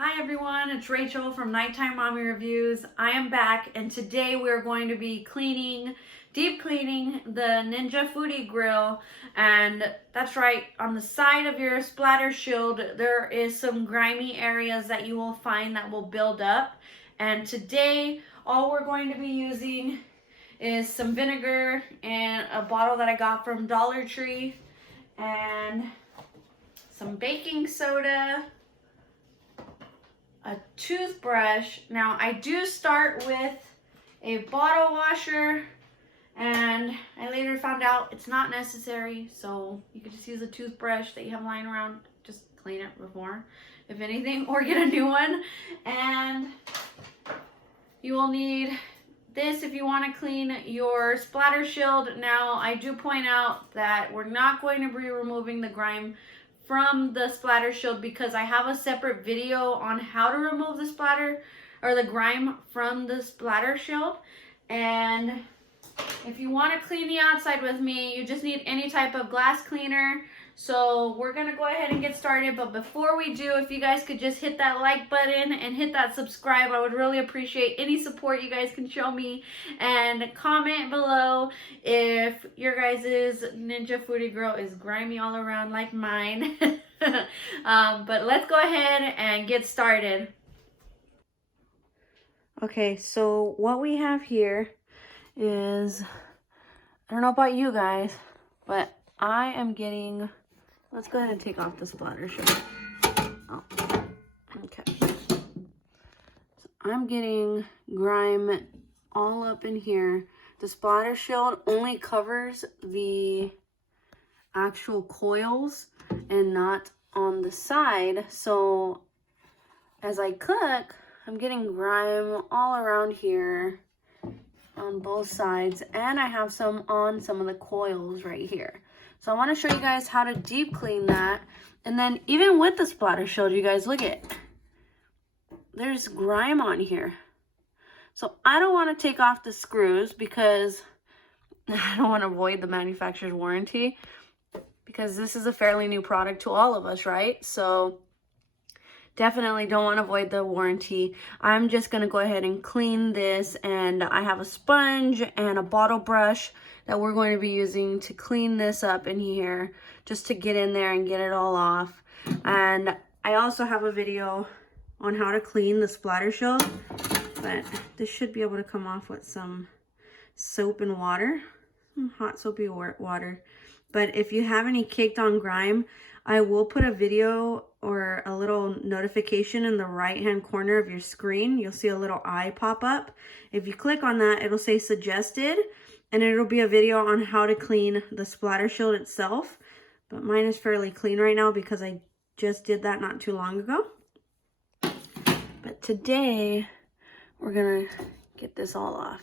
Hi everyone, it's Rachel from Nighttime Mommy Reviews. I am back and today we're going to be deep cleaning the Ninja Foodi Grill. And that's right, on the side of your splatter shield, there is some grimy areas that you will find that will build up. And today, all we're going to be using is some vinegar and a bottle that I got from Dollar Tree and some baking soda, a toothbrush. Now I do start with a bottle washer and I later found out it's not necessary, so you can just use a toothbrush that you have lying around, just clean it before, if anything, or get a new one. And you will need this if you want to clean your splatter shield. Now I do point out that we're not going to be removing the grime from the splatter shield because I have a separate video on how to remove the splatter or the grime from the splatter shield. And if you want to clean the outside with me, you just need any type of glass cleaner. So we're going to go ahead and get started. But before we do, if you guys could just hit that like button and hit that subscribe, I would really appreciate any support you guys can show me. And comment below if your guys' Ninja Foodi Grill is grimy all around like mine. But let's go ahead and get started. Okay, so what we have here is, I don't know about you guys, but I am getting, let's go ahead and take off the splatter shield. Oh, okay. So I'm getting grime all up in here. The splatter shield only covers the actual coils and not on the side. So as I cook, I'm getting grime all around here on both sides, and I have some on some of the coils right here. So I want to show you guys how to deep clean that. And then even with the splatter shield, you guys, look at, there's grime on here. So I don't want to take off the screws because I don't want to void the manufacturer's warranty, because this is a fairly new product to all of us, right? So definitely don't want to void the warranty. I'm just going to go ahead and clean this, and I have a sponge and a bottle brush that we're going to be using to clean this up in here, just to get in there and get it all off. And I also have a video on how to clean the splatter shield, but this should be able to come off with some soap and water, some hot soapy water. But if you have any caked on grime, I will put a video or a little notification in the right hand corner of your screen. You'll see a little eye pop up. If you click on that, it'll say suggested, and it'll be a video on how to clean the splatter shield itself. But mine is fairly clean right now because I just did that not too long ago. But today we're gonna get this all off.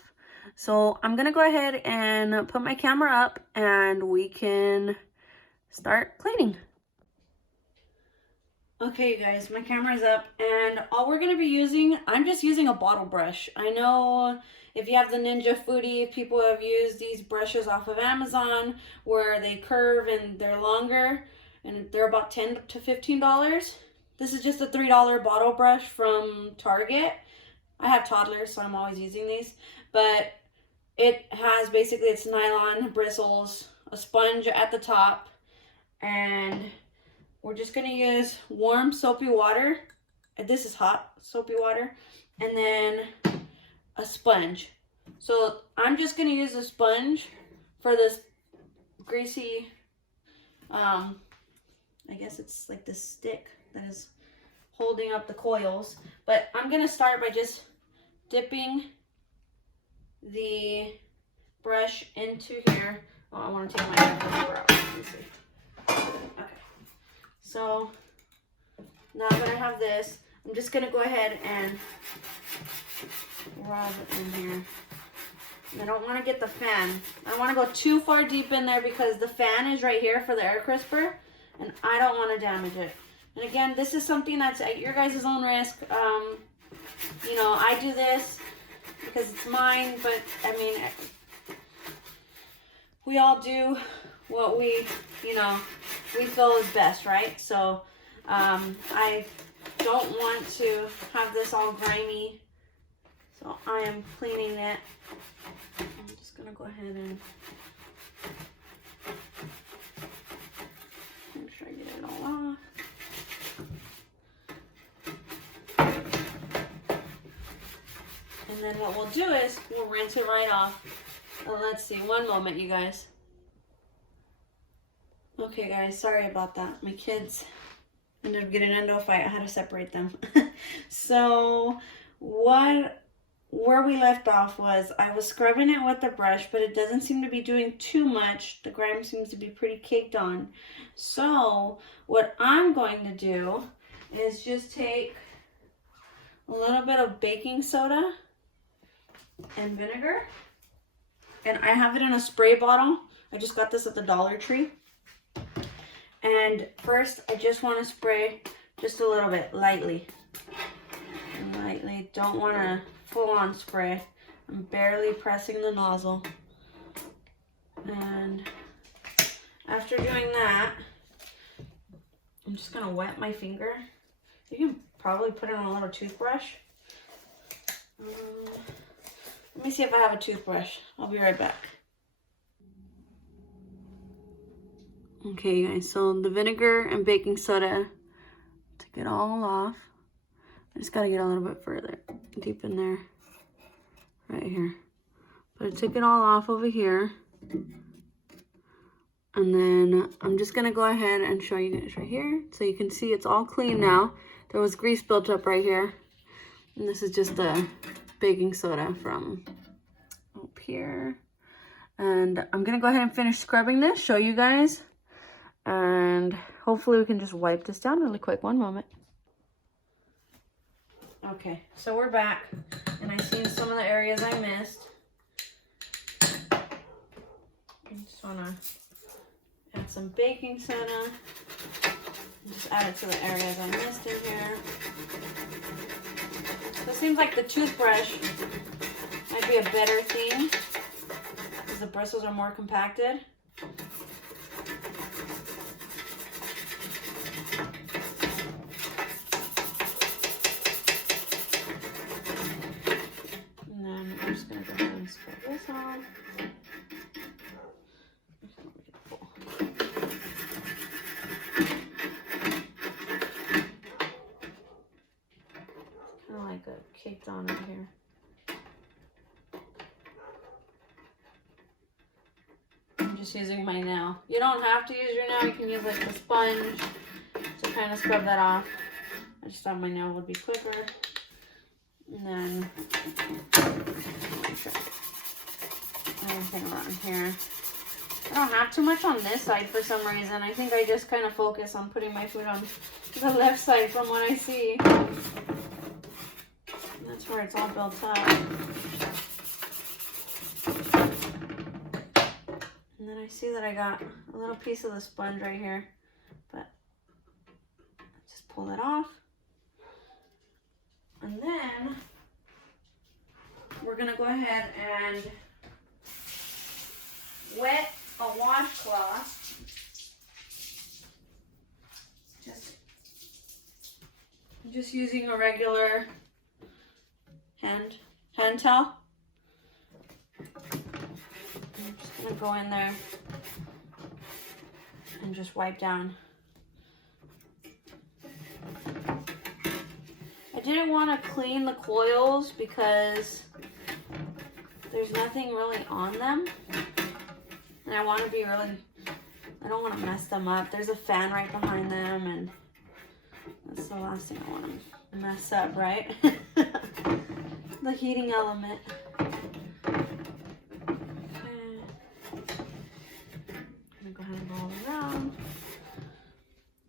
So I'm gonna go ahead and put my camera up and we can start cleaning. Okay, you guys, my camera's up, and all we're going to be using, I'm just using a bottle brush. I know if you have the Ninja Foodi, people have used these brushes off of Amazon where they curve and they're longer, and they're about $10 to $15. This is just a $3 bottle brush from Target. I have toddlers, so I'm always using these, but it has basically, it's nylon bristles, a sponge at the top, and we're just going to use warm soapy water. This is hot soapy water. And then a sponge. So I'm just going to use a sponge for this greasy, I guess it's like this stick that is holding up the coils. But I'm going to start by just dipping the brush into here. Oh, I want to take my hair out. Let me see. Okay. So now that I have this, I'm just going to go ahead and rub it in here. And I don't want to get the fan. I don't want to go too far deep in there because the fan is right here for the air crisper, and I don't want to damage it. And again, this is something that's at your guys' own risk. You know, I do this because it's mine, but I mean, we all do what we, you know, we feel is best, right? So I don't want to have this all grimy. So I am cleaning it. I'm just gonna go ahead and make sure I get it all off. And then what we'll do is we'll rinse it right off. Let's see, one moment, you guys. Okay, guys, sorry about that. My kids ended up getting into a fight. I had to separate them. So where we left off was I was scrubbing it with the brush, but it doesn't seem to be doing too much. The grime seems to be pretty caked on. So what I'm going to do is just take a little bit of baking soda and vinegar. And I have it in a spray bottle. I just got this at the Dollar Tree. And first, I just want to spray just a little bit, lightly. Lightly, don't want to full-on spray. I'm barely pressing the nozzle. And after doing that, I'm just going to wet my finger. You can probably put it on a little toothbrush. Let me see if I have a toothbrush. I'll be right back. Okay, guys, so the vinegar and baking soda, took it all off. I just gotta get a little bit further, deep in there, right here. But I took it all off over here. And then I'm just gonna go ahead and show you guys right here. So you can see it's all clean now. There was grease built up right here. And this is just the baking soda from up here. And I'm gonna go ahead and finish scrubbing this, show you guys. And hopefully we can just wipe this down really quick. One moment. Okay, so we're back. And I've seen some of the areas I missed. I just wanna add some baking soda. Just add it to the areas I missed in here. So it seems like the toothbrush might be a better thing because the bristles are more compacted. And then I'm just going to go ahead and scrub this off. Caked on right here. I'm just using my nail. You don't have to use your nail. You can use like the sponge to kind of scrub that off. I just thought my nail would be quicker. And then everything around here. I don't have too much on this side for some reason. I think I just kind of focus on putting my food on the left side from what I see. That's where it's all built up. And then I see that I got a little piece of the sponge right here, but just pull it off. And then we're gonna go ahead and wet a washcloth. Just using a regular hand towel. I'm just gonna go in there and just wipe down. I didn't want to clean the coils because there's nothing really on them, and I want to be really, I don't want to mess them up. There's a fan right behind them, and that's the last thing I want to mess up, right? The heating element. Okay. I'm gonna go ahead and roll it around.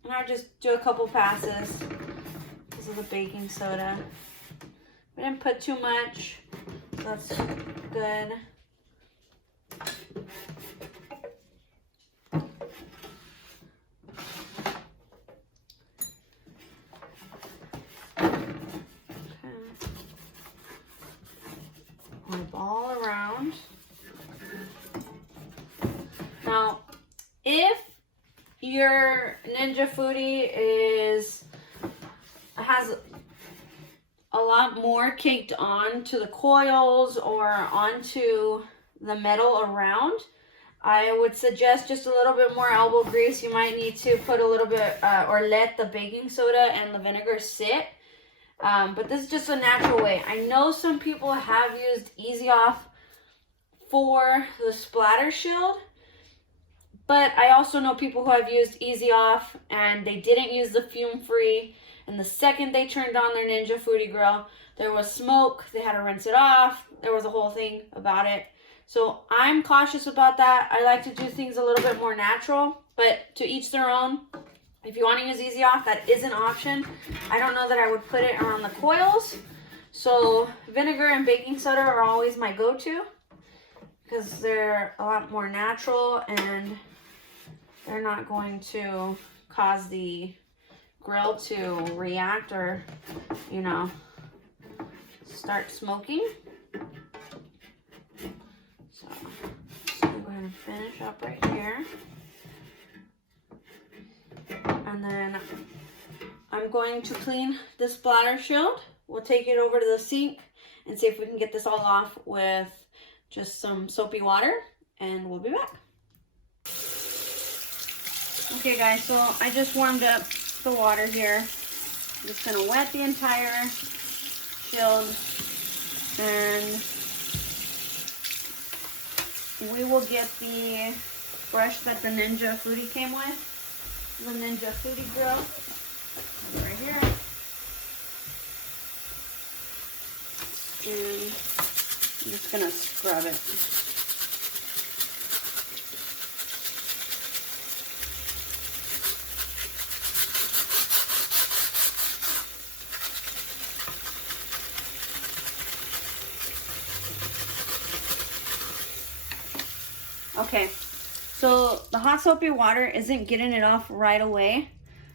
And I'll just do a couple passes because of the baking soda. We didn't put too much, so that's good. All around. Now, if your Ninja Foodi has a lot more caked on to the coils or onto the metal around, I would suggest just a little bit more elbow grease. You might need to put a little bit or let the baking soda and the vinegar sit. But this is just a natural way. I know some people have used Easy Off for the splatter shield, but I also know people who have used Easy Off and they didn't use the fume free. And the second they turned on their Ninja Foodi Grill, there was smoke. They had to rinse it off. There was a whole thing about it. So I'm cautious about that. I like to do things a little bit more natural, but to each their own. If you want to use Easy Off, that is an option. I don't know that I would put it around the coils. So vinegar and baking soda are always my go-to because they're a lot more natural and they're not going to cause the grill to react or, you know, start smoking. So I'm going to finish up right here. And then I'm going to clean the splatter shield. We'll take it over to the sink and see if we can get this all off with just some soapy water, and we'll be back. Okay guys, so I just warmed up the water here. I'm just gonna wet the entire shield, and we will get the brush that the Ninja Foodi came with, the Ninja Foodi Grill, right here, and I'm just gonna scrub it. Okay, so the hot soapy water isn't getting it off right away.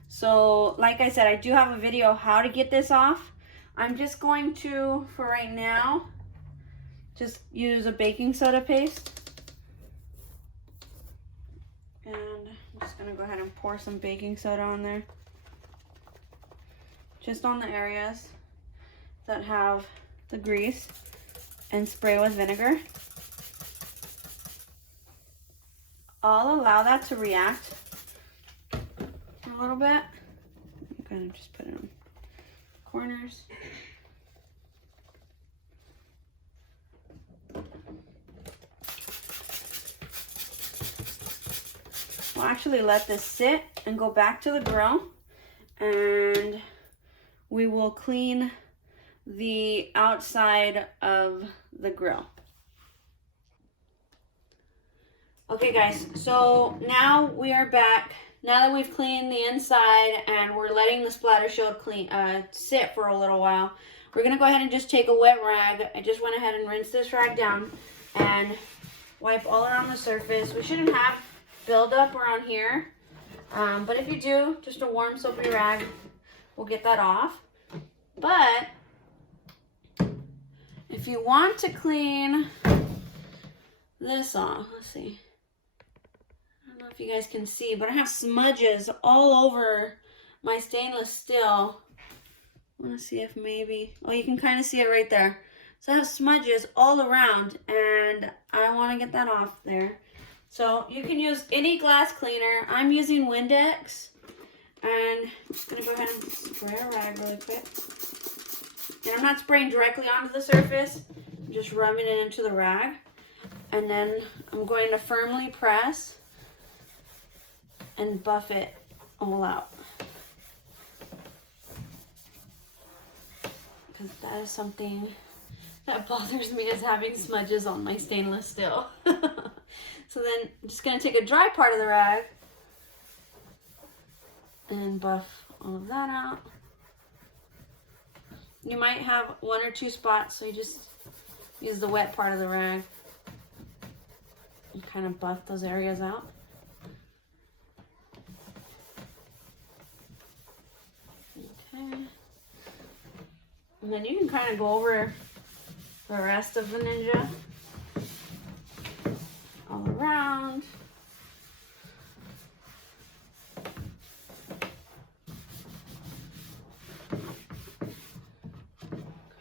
So like I said, I do have a video how to get this off. I'm just going to, for right now, just use a baking soda paste. And I'm just gonna go ahead and pour some baking soda on there. Just on the areas that have the grease, and spray with vinegar. I'll allow that to react a little bit. I'm gonna just put it on corners. We'll actually let this sit and go back to the grill, and we will clean the outside of the grill. Okay guys, so now we are back. Now that we've cleaned the inside and we're letting the splatter shield sit for a little while, we're gonna go ahead and just take a wet rag. I just went ahead and rinsed this rag down and wipe all around the surface. We shouldn't have buildup around here, but if you do, just a warm soapy rag will get that off. But if you want to clean this off, let's see. I don't know if you guys can see, but I have smudges all over my stainless steel. I want to see if maybe, oh, you can kind of see it right there. So I have smudges all around, and I want to get that off there. So you can use any glass cleaner. I'm using Windex, and I'm just going to go ahead and spray a rag really quick. And I'm not spraying directly onto the surface. I'm just rubbing it into the rag. And then I'm going to firmly press and buff it all out. Because that is something that bothers me, is having smudges on my stainless steel. So then I'm just going to take a dry part of the rag and buff all of that out. You might have one or two spots, so you just use the wet part of the rag and kind of buff those areas out. Okay. And then you can kind of go over the rest of the Ninja all around.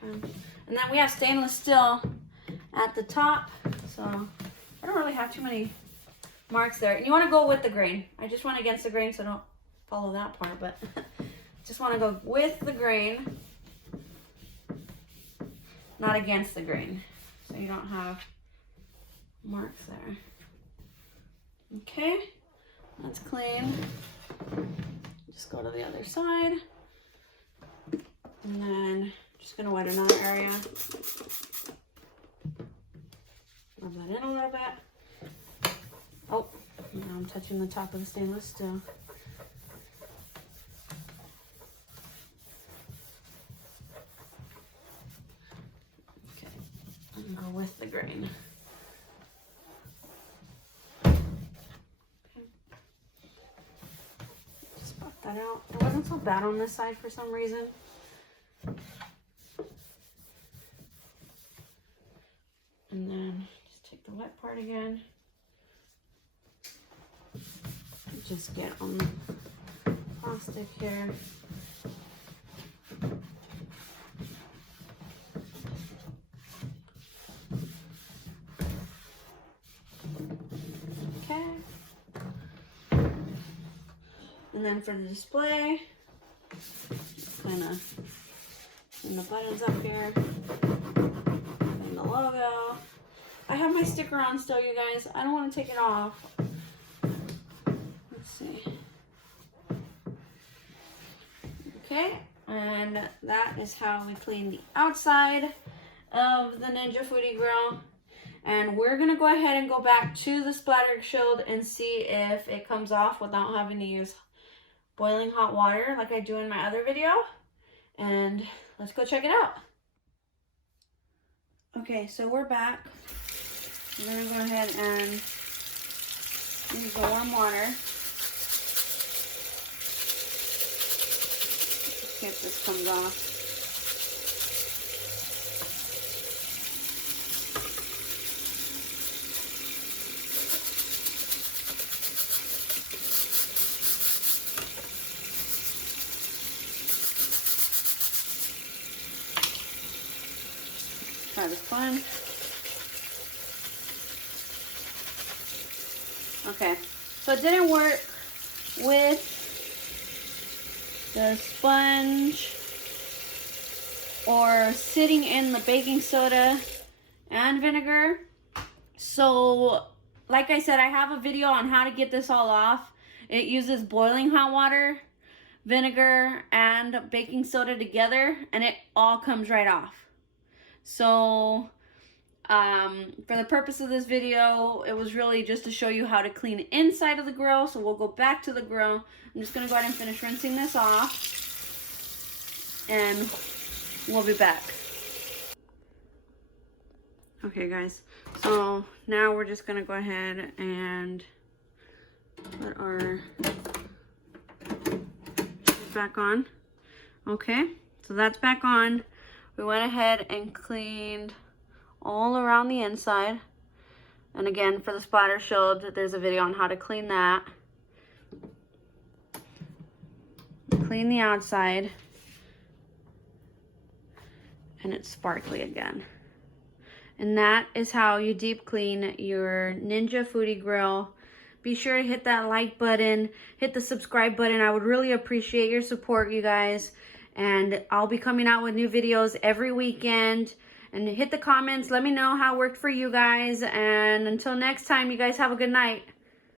And then we have stainless steel at the top, so I don't really have too many marks there. And you want to go with the grain. I just went against the grain, so don't follow that part, but just want to go with the grain, not against the grain, so you don't have marks there. Okay, that's clean. Just go to the other side, and then just gonna wet another area. Rub that in a little bit. Oh, now I'm touching the top of the stainless steel. Okay, and go with the grain. That out. It wasn't so bad on this side for some reason. And then just take the wet part again. Just get on the plastic here. Okay. And then for the display, kind of clean the buttons up here, clean the logo. I have my sticker on still, you guys. I don't want to take it off. Let's see. Okay, and that is how we clean the outside of the Ninja Foodi Grill. And we're gonna go ahead and go back to the splatter shield and see if it comes off without having to use boiling hot water like I do in my other video. And let's go check it out. Okay, so we're back. I'm gonna go ahead and use the warm water. See if this comes off. Try the sponge. Okay, so it didn't work with the sponge or sitting in the baking soda and vinegar. So, like I said, I have a video on how to get this all off. It uses boiling hot water, vinegar, and baking soda together, and it all comes right off. So for the purpose of this video, it was really just to show you how to clean the inside of the grill. So we'll go back to the grill. I'm just going to go ahead and finish rinsing this off, and we'll be back. Okay guys, so now we're just going to go ahead and put our back on. Okay, so that's back on. We went ahead and cleaned all around the inside. And again, for the splatter shield, there's a video on how to clean that. Clean the outside. And it's sparkly again. And that is how you deep clean your Ninja Foodi Grill. Be sure to hit that like button, hit the subscribe button. I would really appreciate your support, you guys. And I'll be coming out with new videos every weekend. And hit the comments. Let me know how it worked for you guys. And until next time, you guys have a good night.